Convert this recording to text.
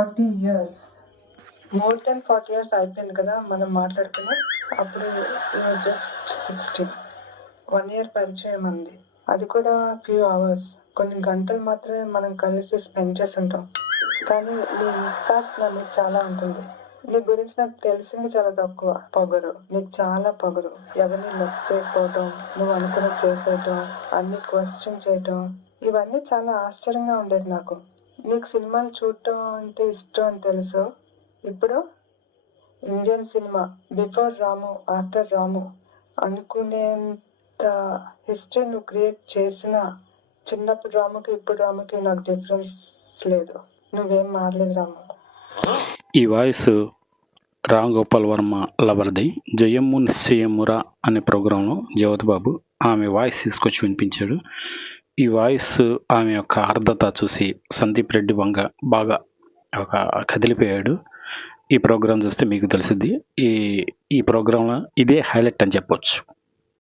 40 years, more than 40 years అయిపోయింది కదా మనం మాట్లాడుకుని. అప్పుడు జస్ట్ 16, 1 ఇయర్ పరిచయం అంది, అది కూడా ఫ్యూ అవర్స్, కొన్ని గంటలు మాత్రమే మనం కలిసి స్పెండ్ చేసి ఉంటాం. కానీ నీ ఇంపాక్ట్ నా మీద చాలా ఉంటుంది. నీ గురించి నాకు తెలిసింది చాలా తక్కువ. పొగరు, నీకు చాలా పొగరు. ఎవరిని లెఫ్ట్ చేయకపోవటం, నువ్వు అనుకుని చేసేయటం, అన్ని క్వశ్చన్ చేయటం, ఇవన్నీ చాలా ఆశ్చర్యంగా ఉండేది నాకు. నీకు సినిమాలు చూడటం అంటే ఇష్టం అని తెలుసు. ఇప్పుడు ఇండియన్ సినిమా బిఫోర్ రాము, ఆఫ్టర్ రాము అనుకునేంత హిస్టరీ నువ్వు క్రియేట్ చేసిన, చిన్నప్పుడు రాముకి ఇప్పుడు రాముకి నాకు డిఫరెన్స్ లేదు. నువ్వేం మారలేదు రాము. ఈ వాయిస్ రామ్ గోపాల్ వర్మ లవర్ది. జయమ్ము నిశ్చయమురా అనే ప్రోగ్రాంలో జ్యోతి బాబు ఆమె వాయిస్ తీసుకొచ్చి వినిపించాడు. ఈ వాయిస్, ఆమె యొక్క ఆర్ద్రత చూసి సందీప్ రెడ్డి వంగ బాగా కదిలిపోయాడు. ఈ ప్రోగ్రాం చూస్తే మీకు తెలిసింది. ఈ ప్రోగ్రాంలో ఇదే హైలైట్ అని చెప్పొచ్చు.